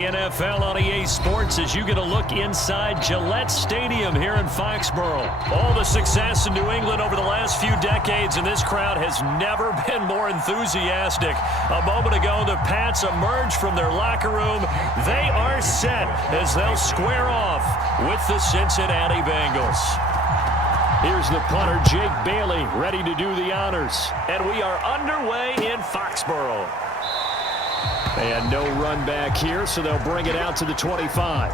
NFL on EA Sports as you get a look inside Gillette Stadium here in Foxborough. All the success in New England over the last few decades, and this crowd has never been more enthusiastic. A moment ago, the Pats emerged from their locker room. They are set as they'll square off with the Cincinnati Bengals. Here's the punter, Jake Bailey, ready to do the honors. And we are underway in Foxborough. And no run back here, so they'll bring it out to the 25.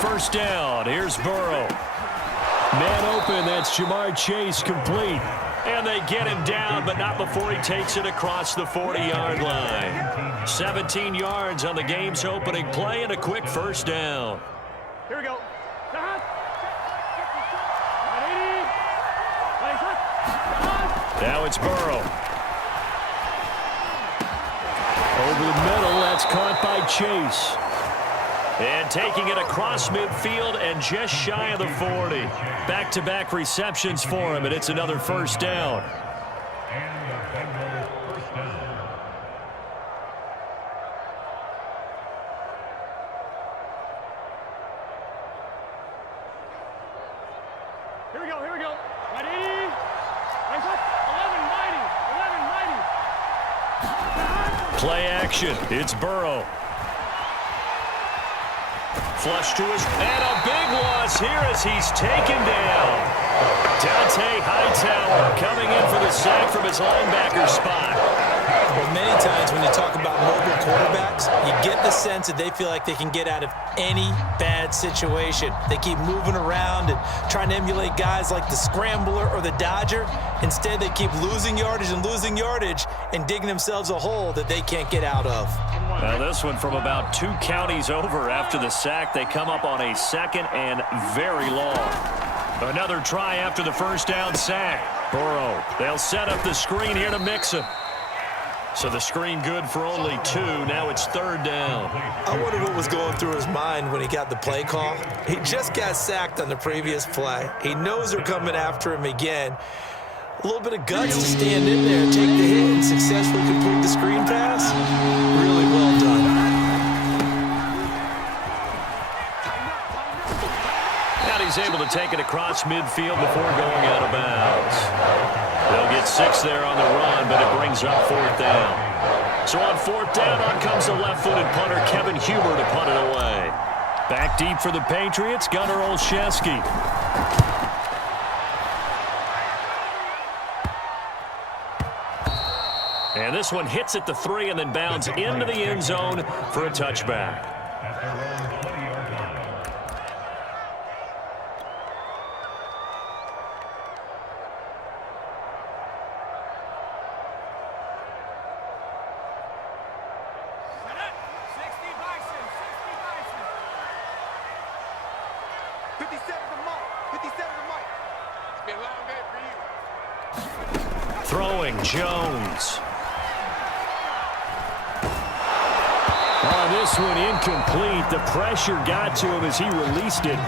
First down, here's Burrow. Man open, that's Jamar Chase, complete. And they get him down, but not before he takes it across the 40-yard line. 17 yards on the game's opening play and a quick first down. Here we go. Now it's Burrow. Over the middle, that's caught by Chase. And taking it across midfield and just shy of the 40. Back-to-back receptions for him, and it's another first down. Here we go, here we go. Ready? Eyes up. 11-90. Play action. It's Burrow. Flush to his, and a big loss here as he's taken down. Dante Hightower coming in for the sack from his linebacker spot. Well, many times when you talk about mobile quarterbacks, you get the sense that they feel like they can get out of any bad situation. They keep moving around and trying to emulate guys like the Scrambler or the Dodger. Instead, they keep losing yardage and digging themselves a hole that they can't get out of. Now this one from about 2 counties over after the sack. They come up on a second and very long. Another try after the first down sack. Burrow, they'll set up the screen here to mix him. So the screen good for only 2. Now it's third down. I wonder what was going through his mind when he got the play call. He just got sacked on the previous play. He knows they're coming after him again. A little bit of guts to stand in there, take the hit, and successfully complete the screen pass. Really well done. And he's able to take it across midfield before going out of bounds. They'll get 6 there on the run, but it brings up 4th down. So on 4th down, on comes the left-footed punter, Kevin Huber, to punt it away. Back deep for the Patriots, Gunnar Olszewski. And this one hits at the 3 and then bounds into the end zone for a touchback. Throwing Jones. This one incomplete. The pressure got to him as he released it,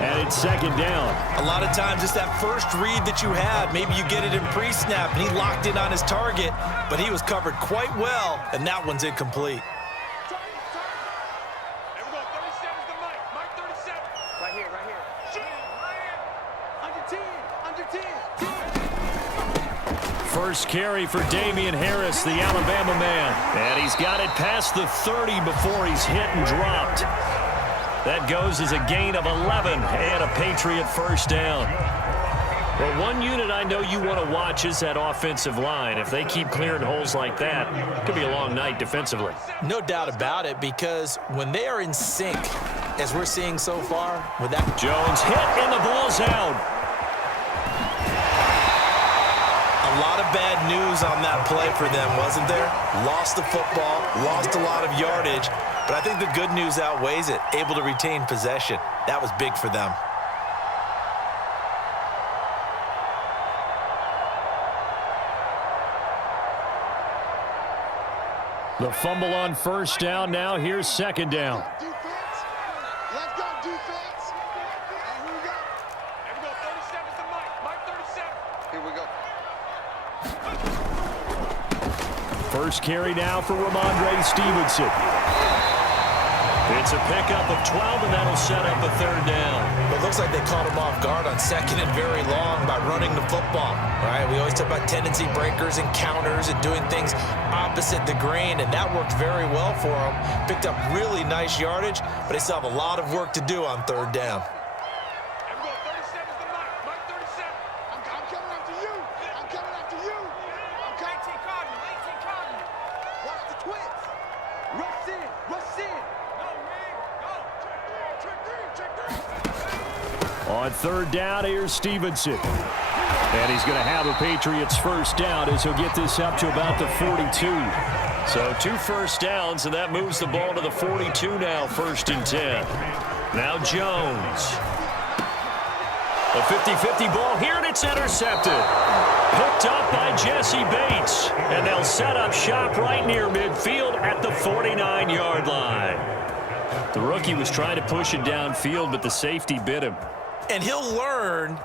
and it's second down. A lot of times it's that first read that you have. Maybe you get it in pre-snap, and he locked in on his target, but he was covered quite well, and that one's incomplete. There we go. 37's the mic. Mic 37. Right here, right here. Shoot. Under 10. First carry for Damian Harris, the Alabama man. And he's got it past the 30 before he's hit and dropped. That goes as a gain of 11 and a Patriot first down. Well, one unit I know you want to watch is that offensive line. If they keep clearing holes like that, it could be a long night defensively. No doubt about it, because when they are in sync, as we're seeing so far, with that Jones hit and the ball's out. A lot of bad news on that play for them, wasn't there? Lost the football, lost a lot of yardage, but I think the good news outweighs it. Able to retain possession. That was big for them. The fumble on first down. Now here's second down. Defense. Let's go, defense. And here we go. Here we go. 37's the Mike. Mike 37. Here we go. First carry now for Ramondre Stevenson. It's a pickup of 12, and that'll set up a third down. It looks like they caught him off guard on second and very long by running the football. All right, we always talk about tendency breakers and counters and doing things opposite the grain, and that worked very well for them. Picked up really nice yardage, but they still have a lot of work to do on third down. Here we go. 37's the Mike. Mike 37. I'm coming after you. I'm coming after you. I'm coming. 18 Cardinal. 18 Cardinal. Watch the twins. Rush in. Rush in. No, man. Go. Check three. Check three. On third down, here's Stevenson. And he's going to have a Patriots first down as he'll get this up to about the 42. So 2 first downs, and that moves the ball to the 42 now, 1st and 10. Now Jones. A 50-50 ball here, and it's intercepted. Picked up by Jesse Bates. And they'll set up shop right near midfield at the 49-yard line. The rookie was trying to push it downfield, but the safety bit him. And he'll learn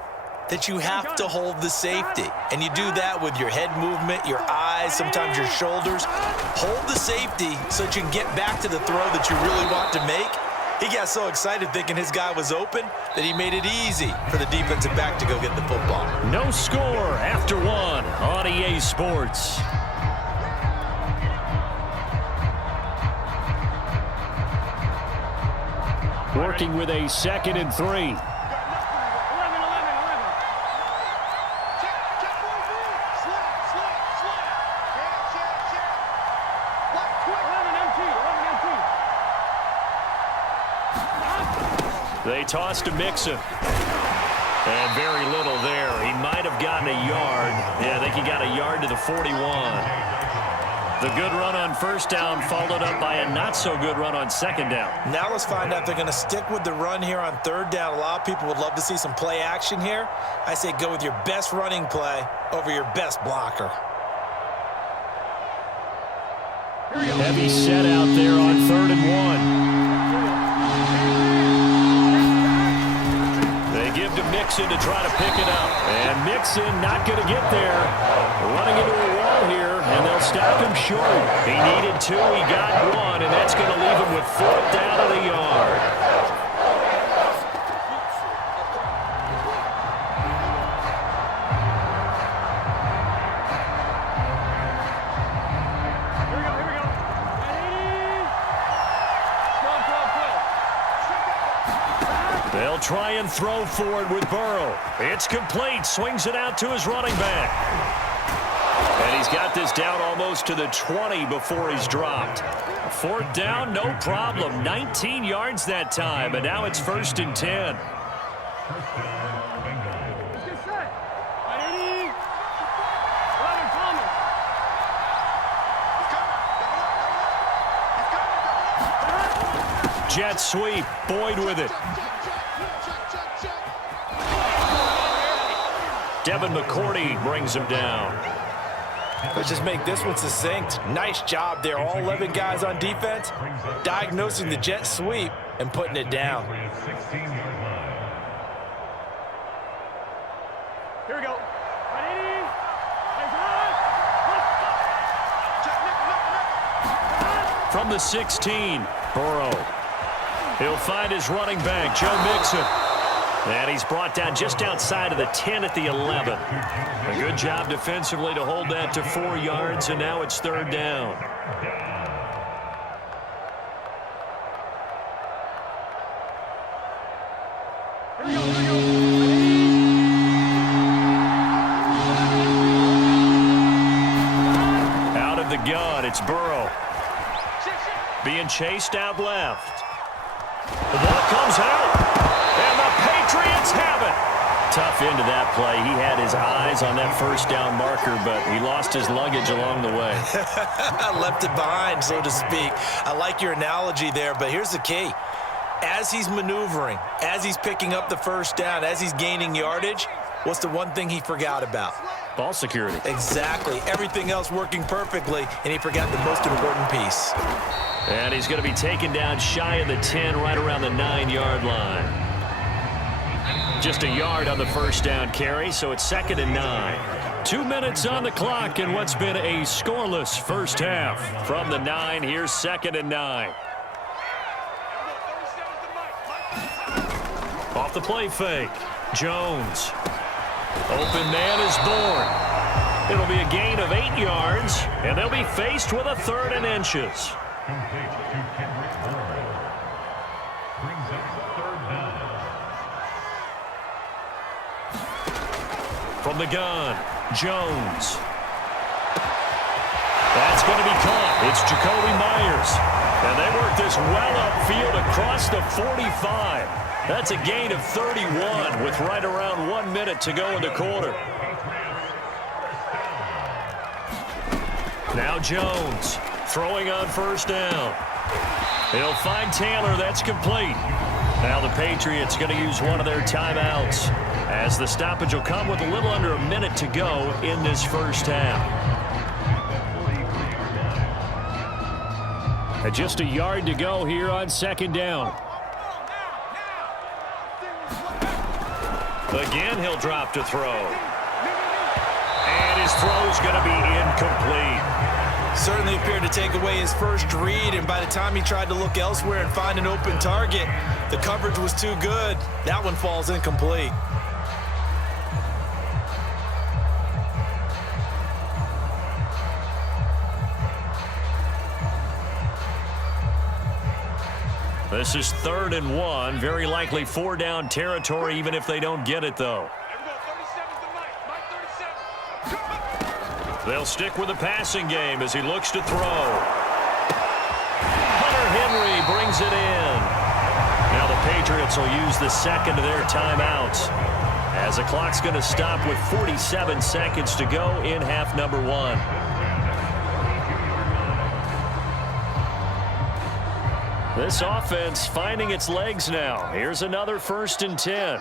that you have to hold the safety. And you do that with your head movement, your eyes, sometimes your shoulders. Hold the safety so that you can get back to the throw that you really want to make. He got so excited thinking his guy was open that he made it easy for the defensive back to go get the football. No score after 1 on EA Sports. Working with a 2nd and 3. They tossed to Mixon. And very little there. He might have gotten a yard. Yeah, I think he got a yard to the 41. The good run on first down followed up by a not-so-good run on second down. Now let's find out if they're going to stick with the run here on third down. A lot of people would love to see some play action here. I say go with your best running play over your best blocker. Heavy set out there on 3rd and 1. They give to Mixon to try to pick it up. And Mixon not going to get there. Running into a wall here, and they'll stop him short. He needed 2, he got 1, and that's going to leave him with 4th down at a yard. They'll try and throw for it with Burrow. It's complete. Swings it out to his running back. And he's got this down almost to the 20 before he's dropped. 4th down, no problem. 19 yards that time, and now it's 1st and 10. Jet sweep, Boyd with it. Devin McCourty brings him down. Let's just make this one succinct. Nice job there. All 11 guys on defense diagnosing the jet sweep and putting it down. Here we go. From the 16, Burrow. He'll find his running back, Joe Mixon. And he's brought down just outside of the 10 at the 11. A good job defensively to hold that to 4 yards, and now it's 3rd down. Out of the gun, it's Burrow. Being chased out left. The ball comes out, and the Patriots have it. Tough into that play. He had his eyes on that first down marker, but he lost his luggage along the way. Left it behind, so to speak. I like your analogy there, but here's the key. As he's maneuvering, as he's picking up the first down, as he's gaining yardage, what's the one thing he forgot about? ball security. Exactly. Everything else working perfectly, and he forgot the most important piece. And he's going to be taken down shy of the 10, right around the 9-yard line. Just a yard on the first down carry, so it's 2nd and 9. 2 minutes on the clock in what's been a scoreless first half. From the 9, here's 2nd and 9. Off the play fake. Jones. Open man is born. It'll be a gain of 8 yards, and they'll be faced with a 3rd and inches. From the gun, Jones. That's going to be caught. It's Jacoby Myers. And they work this well upfield across the 45. That's a gain of 31 with right around 1 minute to go in the quarter. Now Jones throwing on first down. He'll find Taylor. That's complete. Now the Patriots going to use one of their timeouts, as the stoppage will come with a little under a minute to go in this first half. And just a yard to go here on 2nd down. Again, he'll drop to throw. And his throw's going to be incomplete. Certainly appeared to take away his first read, and by the time he tried to look elsewhere and find an open target, the coverage was too good. That one falls incomplete. This is 3rd and 1. Very likely 4-down territory, even if they don't get it, though. They'll stick with the passing game as he looks to throw. Hunter Henry brings it in. Now the Patriots will use the second of their timeouts, as the clock's going to stop with 47 seconds to go in half number 1. This offense finding its legs now. Here's another 1st and 10.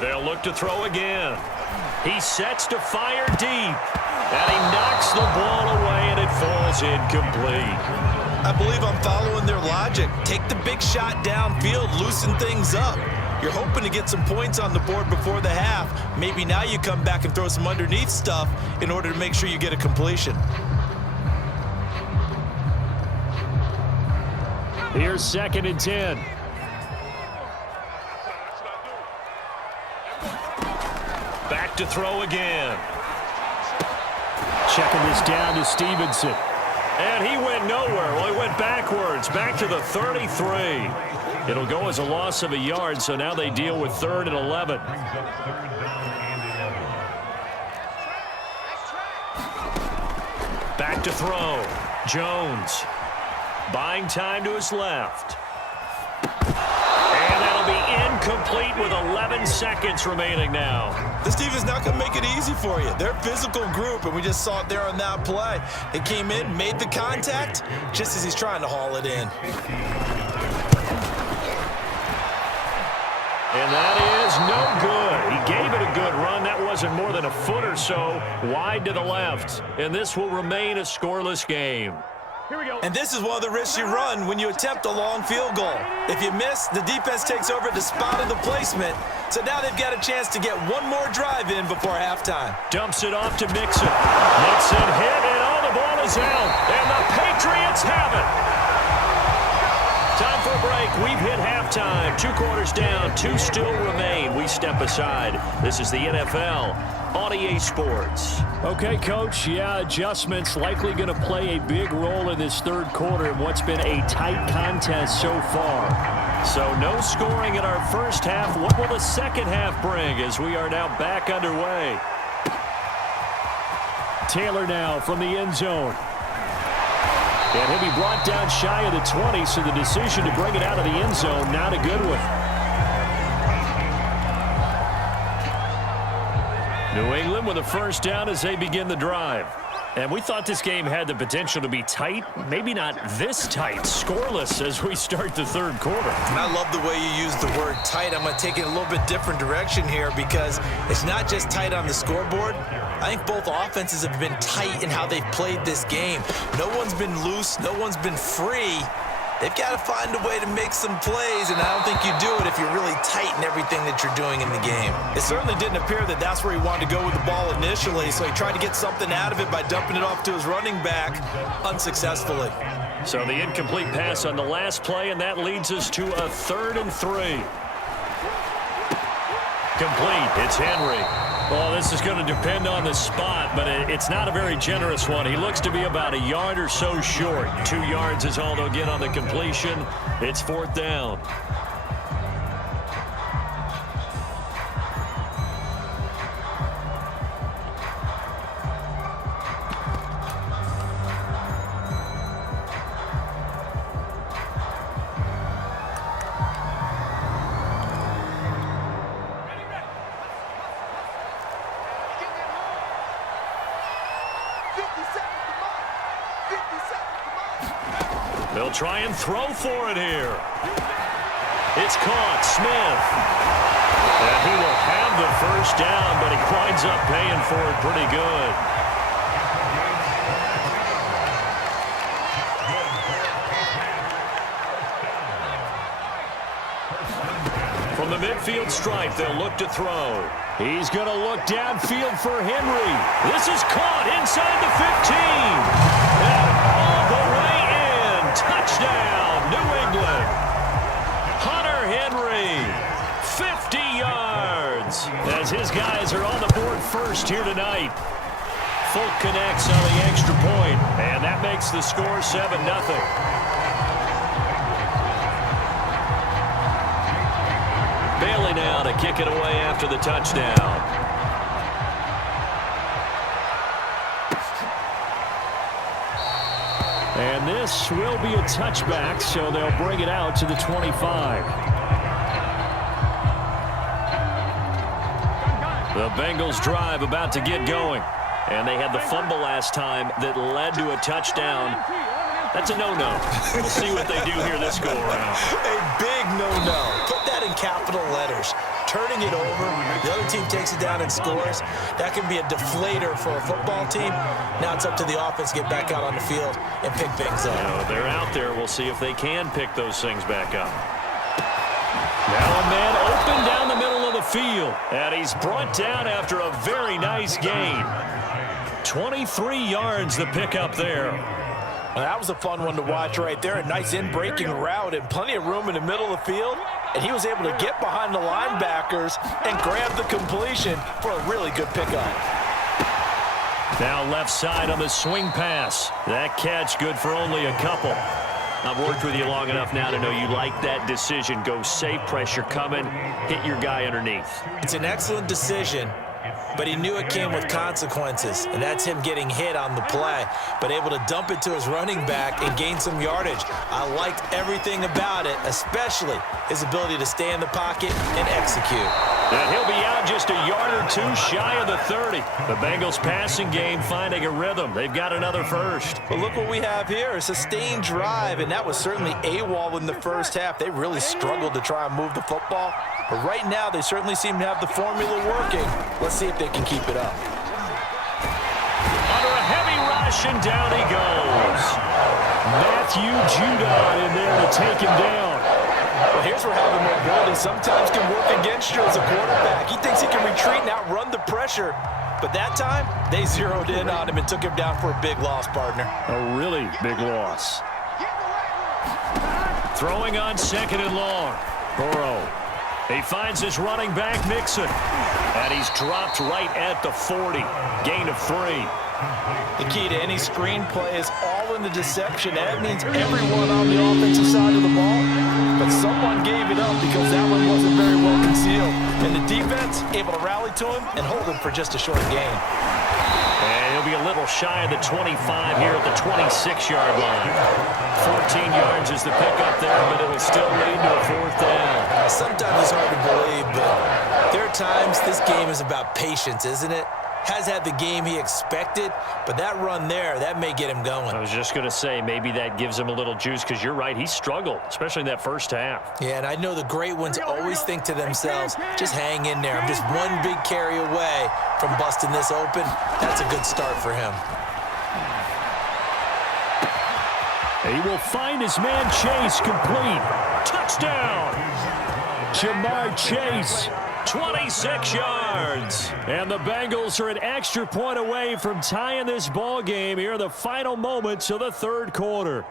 They'll look to throw again. He sets to fire deep. And he knocks the ball away, and it falls incomplete. I believe I'm following their logic. Take the big shot downfield, loosen things up. You're hoping to get some points on the board before the half. Maybe now you come back and throw some underneath stuff in order to make sure you get a completion. Here's 2nd and 10. Back to throw again. Checking this down to Stevenson. And he went nowhere. Well, he went backwards, back to the 33. It'll go as a loss of a yard, so now they deal with 3rd and 11. Back to throw. Jones. Buying time to his left. And that'll be incomplete with 11 seconds remaining now. This team is not going to make it easy for you. They're a physical group, and we just saw it there on that play. They came in, made the contact, just as he's trying to haul it in. And that is no good. He gave it a good run. That wasn't more than a foot or so wide to the left. And this will remain a scoreless game. Here we go. And this is one of the risks you run when you attempt a long field goal. If you miss, the defense takes over at the spot of the placement. So now they've got a chance to get one more drive in before halftime. Dumps it off to Mixon. Mixon hit, and all the ball is out. And the Patriots have it. Time for a break. We've hit halftime. 2 quarters down. 2 still remain. We step aside. This is the NFL on EA Sports. Okay, Coach. Yeah, adjustments likely going to play a big role in this 3rd quarter in what's been a tight contest so far. So no scoring in our first half. What will the second half bring as we are now back underway? Taylor now from the end zone. And he'll be brought down shy of the 20, so the decision to bring it out of the end zone, not a good one. New England with a first down as they begin the drive. And we thought this game had the potential to be tight, maybe not this tight, scoreless as we start the third quarter. And I love the way you use the word tight. I'm going to take it a little bit different direction here because it's not just tight on the scoreboard. I think both offenses have been tight in how they've played this game. No one's been loose. No one's been free. They've got to find a way to make some plays, and I don't think you do it if you're really tight in everything that you're doing in the game. It certainly didn't appear that that's where he wanted to go with the ball initially, so he tried to get something out of it by dumping it off to his running back unsuccessfully. So the incomplete pass on the last play, and that leads us to a 3rd and 3. Complete. It's Henry. Well, this is going to depend on the spot, but it's not a very generous one. He looks to be about a yard or so short. 2 yards is all they'll get on the completion. It's 4th down. They'll try and throw for it here. It's caught. Smith. And he will have the 1st down, but he winds up paying for it pretty good. From the midfield stripe, they'll look to throw. He's going to look downfield for Henry. This is caught inside the 15. And all the way in. Touchdown, New England. Hunter Henry, 50 yards. As his guys are on the board first here tonight. Folk connects on the extra point, and that makes the score 7-0. Bailey now to kick it away after the touchdown. And this will be a touchback, so they'll bring it out to the 25. The Bengals drive about to get going. And they had the fumble last time that led to a touchdown. That's a no-no. We'll see what they do here this go-around. A big no-no. Put that in capital letters. Turning it over, the other team takes it down and scores. That can be a deflator for a football team. Now it's up to the offense to get back out on the field and pick things up. They're out there. We'll see if they can pick those things back up. Now a man open down the middle of the field. And he's brought down after a very nice gain. 23 yards the pickup there. Well, that was a fun one to watch right there. A nice in-breaking route and plenty of room in the middle of the field. And he was able to get behind the linebackers and grab the completion for a really good pickup. Now left side on the swing pass. That catch good for only a couple. I've worked with you long enough now to know you like that decision. Go safe, pressure coming, hit your guy underneath. It's an excellent decision, but he knew it came with consequences, and that's him getting hit on the play, but able to dump it to his running back and gain some yardage. I liked everything about it, especially his ability to stay in the pocket and execute. And he'll be out just a yard or two shy of the 30. The Bengals passing game finding a rhythm. They've got another first. But look what we have here, a sustained drive, and that was certainly AWOL in the first half. They really struggled to try and move the football, but right now they certainly seem to have the formula working. Let's see if they can keep it up. Under a heavy rush, and down he goes. Matthew Judon in there to take him down. Well, here's where having mobility sometimes can work against you as a quarterback. He thinks he can retreat and outrun the pressure. But that time, they zeroed in on him and took him down for a big loss, partner. A really big loss. Throwing on 2nd and long. Burrow. He finds his running back, Mixon. And he's dropped right at the 40. Gain of 3. The key to any screenplay is all in the deception. That means everyone on the offensive side of the ball. But someone gave it up because that one wasn't very well concealed. And the defense able to rally to him and hold him for just a short gain. And he'll be a little shy of the 25 here at the 26-yard line. 14 yards is the pickup there, but it'll still lead to a 4th down. Sometimes it's hard to believe, but there are times this game is about patience, isn't it? has had the game he expected, but that run there, that may get him going. I was just going to say, maybe that gives him a little juice, because you're right, he struggled, especially in that first half. Yeah, and I know the great ones always think to themselves, just hang in there. I'm just one big carry away from busting this open. That's a good start for him. He will find his man Chase complete. Touchdown! Jamar Chase, 26 yards. And the Bengals are an extra point away from tying this ball game here in the final moments of the third quarter.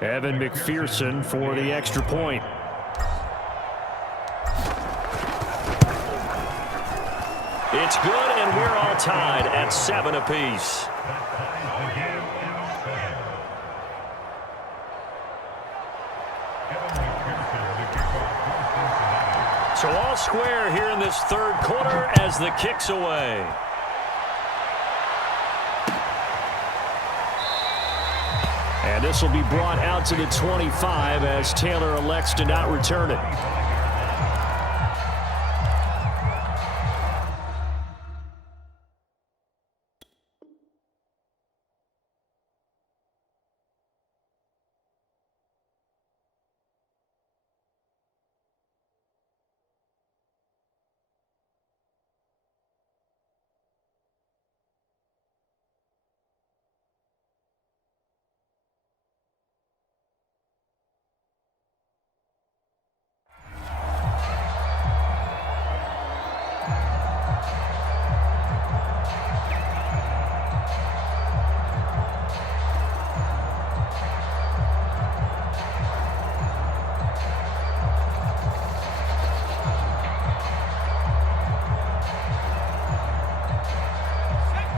Evan McPherson for the extra point. It's good, and we're all tied at 7 apiece. So all square here in this third quarter as the kick's away. And this will be brought out to the 25 as Taylor elects to not return it.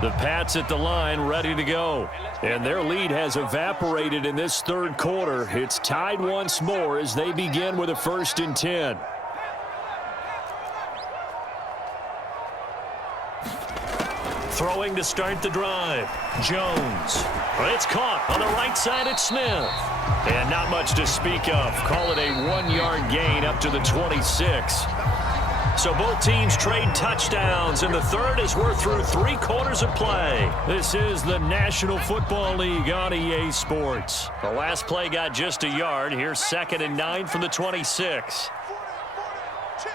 The Pats at the line, ready to go. And their lead has evaporated in this third quarter. It's tied once more as they begin with a 1st and 10. Throwing to start the drive. Jones. It's caught on the right side at Smith. And not much to speak of. Call it a 1-yard gain up to the 26. So both teams trade touchdowns in the third as we're through 3 quarters of play. This is the National Football League on EA Sports. The last play got just a yard. Here's 2nd and 9 from the 26. Check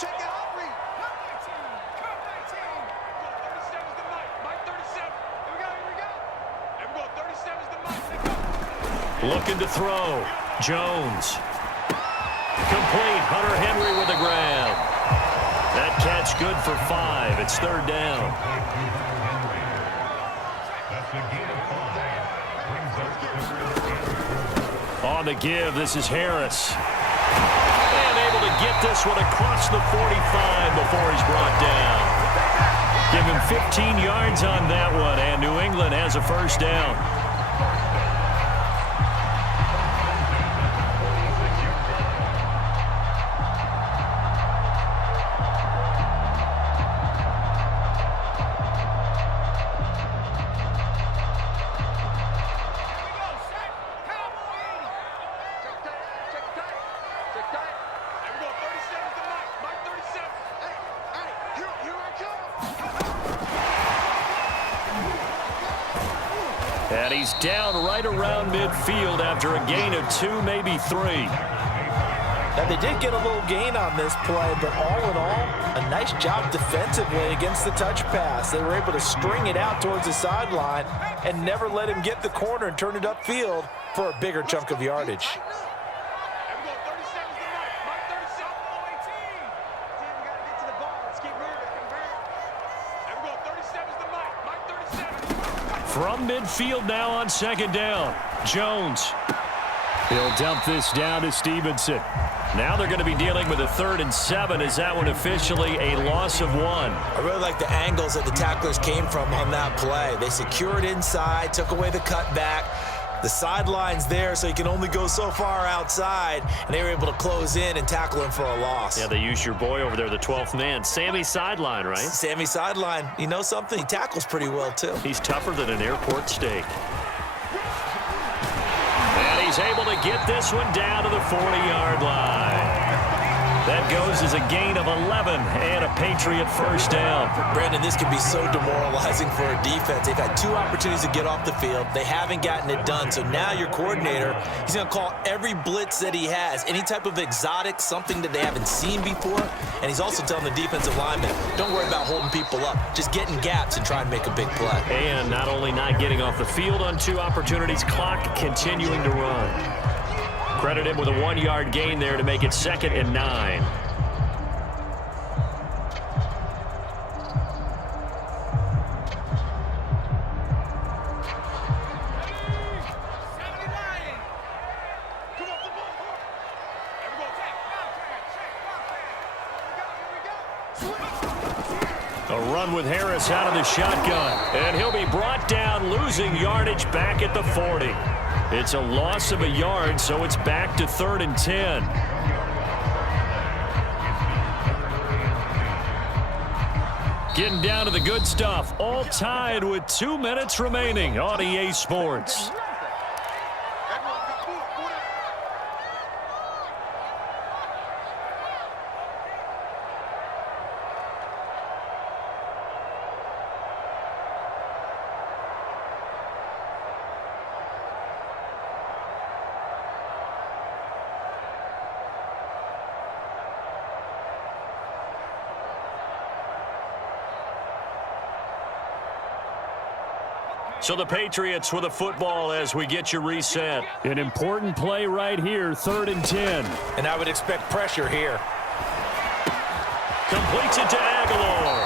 it out, Reed. Come 19. Come 19. 37's the Mike. Mike 37. Here we go. And we go 37's the Mike. Looking to throw. Jones. Complete. Hunter Henry with a grab. That catch good for 5. It's 3rd down. On the give, this is Harris. And able to get this one across the 45 before he's brought down. Give him 15 yards on that one, and New England has a 1st down. And he's down right around midfield after a gain of 2, maybe 3. Now, they did get a little gain on this play, but all in all, a nice job defensively against the touch pass. They were able to string it out towards the sideline and never let him get the corner and turn it upfield for a bigger chunk of yardage. From midfield now on 2nd down. Jones. He'll dump this down to Stevenson. Now they're going to be dealing with a 3rd and 7. Is that one officially a loss of 1? I really like the angles that the tacklers came from on that play. They secured inside, took away the cutback. The sideline's there, so you can only go so far outside, and they were able to close in and tackle him for a loss. Yeah, they used your boy over there, the 12th man. Sammy Sideline, right? Sammy Sideline. You know something? He tackles pretty well, too. He's tougher than an airport steak. And he's able to get this one down to the 40-yard line. Then That goes as a gain of 11 and a Patriot first down. Brandon, this can be so demoralizing for a defense. They've had 2 opportunities to get off the field. They haven't gotten it done. So now your coordinator, he's going to call every blitz that he has, any type of exotic, something that they haven't seen before. And he's also telling the defensive linemen, don't worry about holding people up. Just get in gaps and try and make a big play. And not only not getting off the field on 2 opportunities, clock continuing to run. Credit him with a 1-yard gain there to make it 2nd and 9. A run with Harris out of the shotgun. And he'll be brought down, losing yardage back at the 40. It's a loss of a yard, so it's back to 3rd and 10. Getting down to the good stuff. All tied with 2 minutes remaining on EA Sports. So the Patriots with a football as we get you reset. An important play right here, 3rd and 10. And I would expect pressure here. Completes it to Aguilar.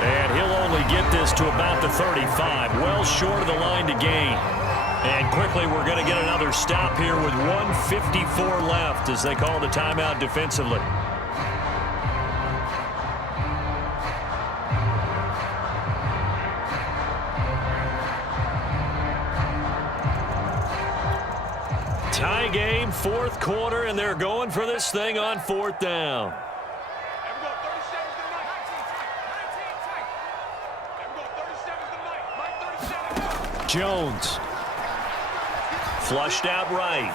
And he'll only get this to about the 35, well short of the line to gain. And quickly we're going to get another stop here with 1:54 left as they call the timeout defensively. Tie game, 4th quarter, and they're going for this thing on 4th down. Jones. Flushed out right.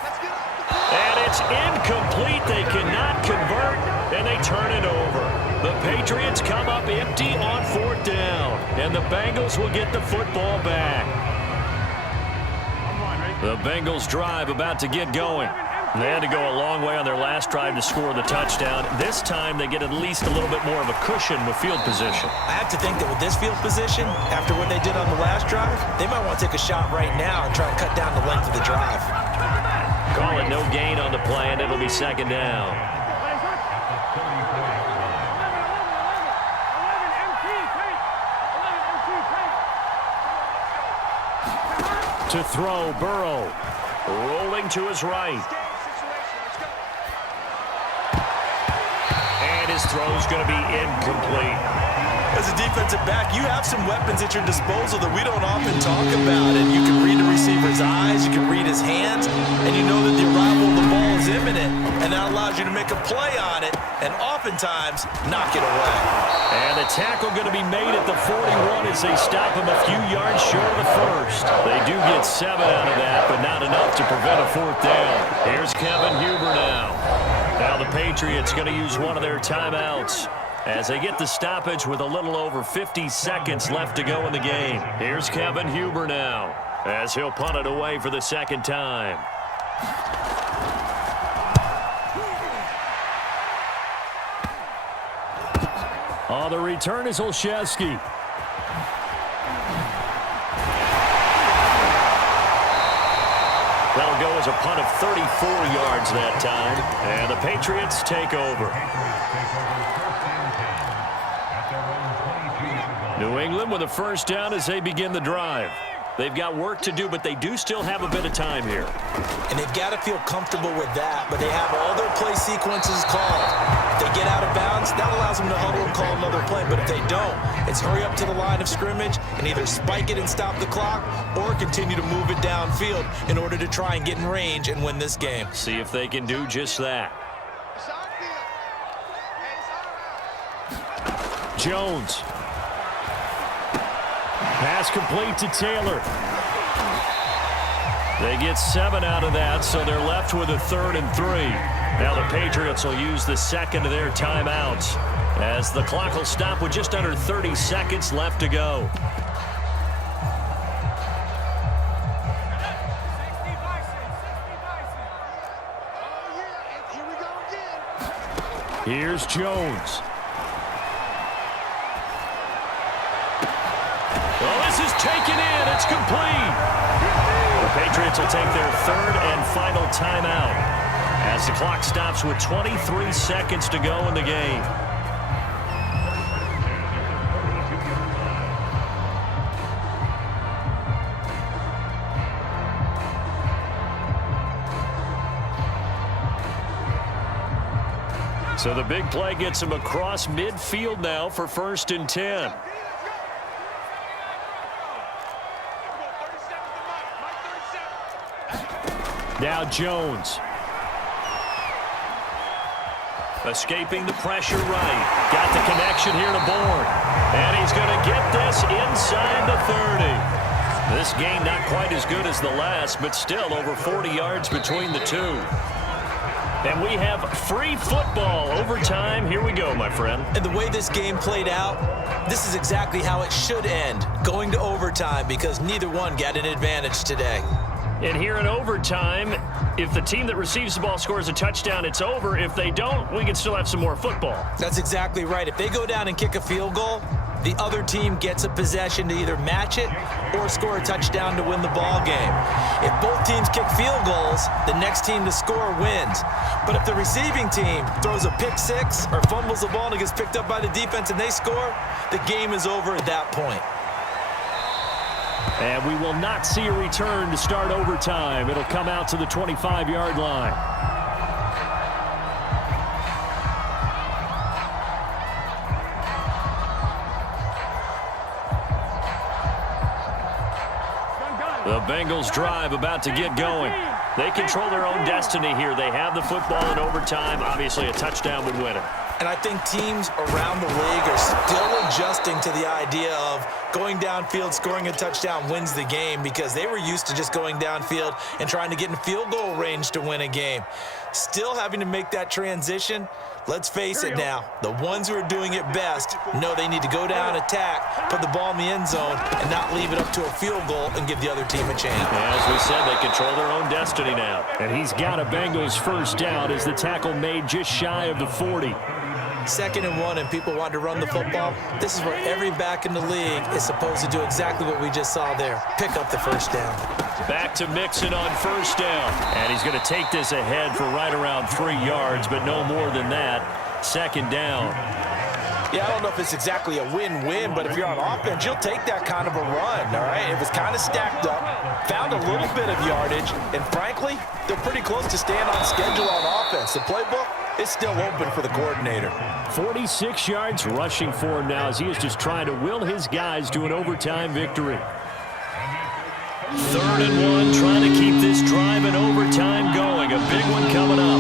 And it's incomplete. They cannot convert, and they turn it over. The Patriots come up empty on 4th down, and the Bengals will get the football back. The Bengals drive about to get going. They had to go a long way on their last drive to score the touchdown. This time they get at least a little bit more of a cushion with field position. I have to think that with this field position, after what they did on the last drive, they might want to take a shot right now and try and cut down the length of the drive. Call it no gain on the play, and it'll be 2nd down. To throw, Burrow. Rolling to his right. And his throw's going to be incomplete. As a defensive back, you have some weapons at your disposal that we don't often talk about. And you can read the receiver's eyes, you can read his hands, and you know that the arrival of the ball is imminent, and that allows you to make a play on it, and oftentimes knock it away. And the tackle going to be made at the 41 as they stop him a few yards short of the first. They do get 7 out of that, but not enough to prevent a 4th down. Here's Kevin Huber now. Now the Patriots going to use one of their timeouts as they get the stoppage with a little over 50 seconds left to go in the game. Here's Kevin Huber now as he'll punt it away for the 2nd time. On the return is Olszewski. That'll go as a punt of 34 yards that time. And the Patriots take over. New England with a first down as they begin the drive. They've got work to do, but they do still have a bit of time here. And they've got to feel comfortable with that, but they have all their play sequences called. If they get out of bounds, that allows them to huddle and call another play. But if they don't, it's hurry up to the line of scrimmage and either spike it and stop the clock or continue to move it downfield in order to try and get in range and win this game. See if they can do just that. Jones. Pass complete to Taylor. They get 7 out of that, so they're left with a 3rd and 3. Now the Patriots will use the second of their timeouts as the clock will stop with just under 30 seconds left to go. Here's Jones. Well, this is taken in. It's complete. The Patriots will take their 3rd and final timeout as the clock stops with 23 seconds to go in the game. So the big play gets him across midfield now for 1st and 10. Now Jones. Escaping the pressure right. Got the connection here to Bourne. And he's going to get this inside the 30. This game not quite as good as the last, but still over 40 yards between the two. And we have free football overtime. Here we go, my friend. And the way this game played out, this is exactly how it should end, going to overtime, because neither one got an advantage today. And here in overtime, if the team that receives the ball scores a touchdown, it's over. If they don't, we can still have some more football. That's exactly right. If they go down and kick a field goal, the other team gets a possession to either match it or score a touchdown to win the ball game. If both teams kick field goals, the next team to score wins. But if the receiving team throws a pick six or fumbles the ball and it gets picked up by the defense and they score, the game is over at that point. And we will not see a return to start overtime. It'll come out to the 25-yard line. The Bengals drive about to get going. They control their own destiny here. They have the football in overtime. Obviously, a touchdown would win it. And I think teams around the league are still adjusting to the idea of going downfield, scoring a touchdown wins the game, because they were used to just going downfield and trying to get in field goal range to win a game. Still having to make that transition. Let's face it now, the ones who are doing it best know they need to go down, attack, put the ball in the end zone, and not leave it up to a field goal and give the other team a chance. As we said, they control their own destiny now. And he's got a Bengals first down as the tackle made just shy of the 40. 2nd and 1, and people want to run the football. This is where every back in the league is supposed to do exactly what we just saw there. Pick up the first down. Back to Mixon on first down. And he's going to take this ahead for right around 3 yards, but no more than that. 2nd down. Yeah, I don't know if it's exactly a win-win, but if you're on offense, you'll take that kind of a run, all right? It was kind of stacked up, found a little bit of yardage, and frankly, they're pretty close to staying on schedule on offense. The playbook is still open for the coordinator. 46 yards rushing for him now as he is just trying to will his guys to an overtime victory. 3rd and 1, trying to keep this drive in overtime going. A big one coming up.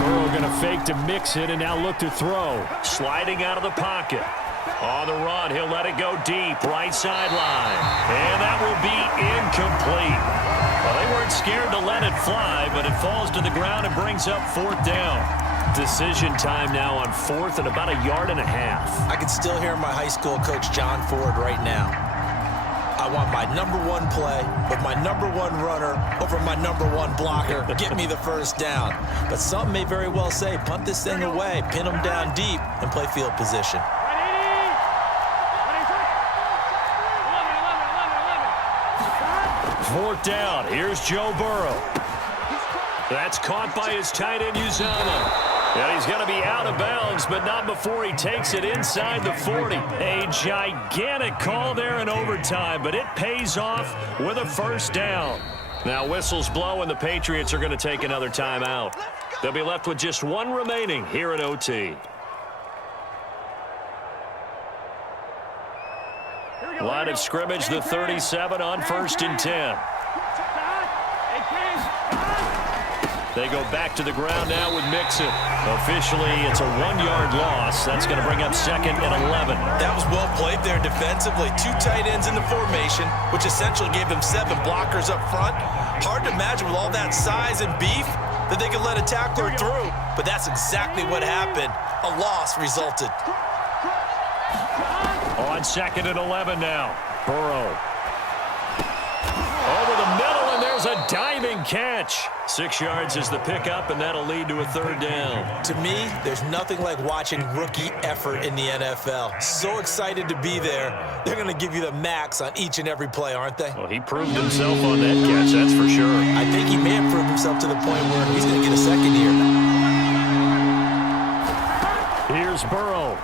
Burrow going to fake to Mixon and now look to throw. Sliding out of the pocket. On the run, he'll let it go deep, right sideline. And that will be incomplete. Well, they weren't scared to let it fly, but it falls to the ground and brings up 4th down. Decision time now on 4th and about 1.5 yards. I can still hear my high school coach, John Ford, right now. I want my #1 play with my #1 runner over my #1 blocker. Get me the first down. But some may very well say, punt this thing away, pin them down deep, and play field position. Fourth down. Here's Joe Burrow. That's caught by his tight end, Uzama. And he's going to be out of bounds, but not before he takes it inside the 40. A gigantic call there in overtime, but it pays off with a first down. Now whistles blow, and the Patriots are going to take another timeout. They'll be left with just 1 remaining here at OT. Line of scrimmage, the 37 on 1st and 10. They go back to the ground now with Mixon. Officially, it's a 1-yard loss. That's going to bring up 2nd and 11. That was well played there defensively. 2 tight ends in the formation, which essentially gave them 7 blockers up front. Hard to imagine with all that size and beef that they could let a tackler through, but that's exactly what happened. A loss resulted. On 2nd and 11 now. Burrow. Over the middle, and there's a diving catch. 6 yards is the pickup, and that'll lead to a 3rd down. To me, there's nothing like watching rookie effort in the NFL. So excited to be there. They're going to give you the max on each and every play, aren't they? Well, he proved himself on that catch, that's for sure. I think he may have proved himself to the point where he's going to get a 2nd here. Here's Burrow.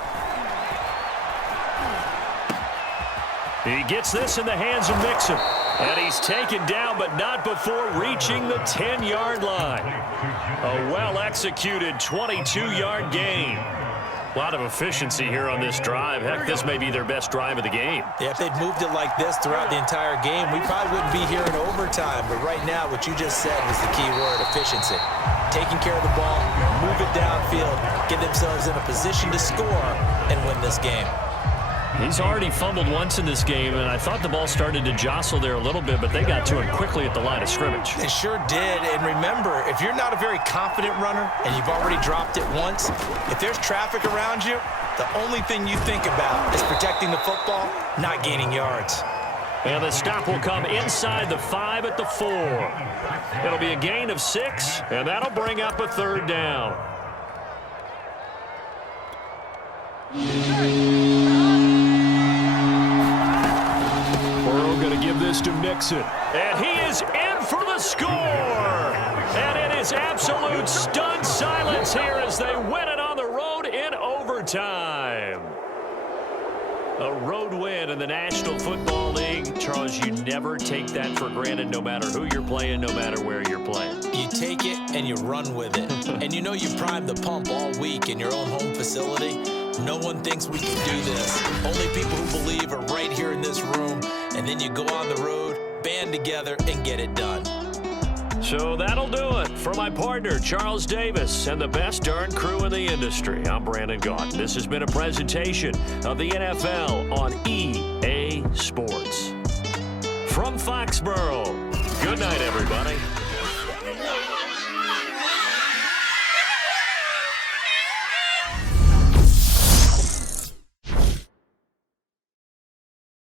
He gets this in the hands of Mixon. And he's taken down, but not before reaching the 10-yard line. A well-executed 22-yard gain. A lot of efficiency here on this drive. Heck, this may be their best drive of the game. Yeah, if they'd moved it like this throughout the entire game, we probably wouldn't be here in overtime. But right now, what you just said was the key word, efficiency. Taking care of the ball, move it downfield, get themselves in a position to score, and win this game. He's already fumbled once in this game, and I thought the ball started to jostle there a little bit, but they got to him quickly at the line of scrimmage. They sure did, and remember, if you're not a very confident runner and you've already dropped it once, if there's traffic around you, the only thing you think about is protecting the football, not gaining yards. And the stop will come inside the 5 at the 4. It'll be a gain of 6, and that'll bring up a 3rd down. Going to give this to Mixon. And he is in for the score. And it is absolute stunned silence here as they win it on the road in overtime. A road win in the National Football League. Charles, you never take that for granted no matter who you're playing, no matter where you're playing. You take it and you run with it. And you know you primed the pump all week in your own home facility. No one thinks we can do this. Only people who believe are right here in this room. And then you go on the road, band together, and get it done. So that'll do it for my partner, Charles Davis, and the best darn crew in the industry. I'm Brandon Gault. This has been a presentation of the NFL on EA Sports. From Foxborough, good night, everybody.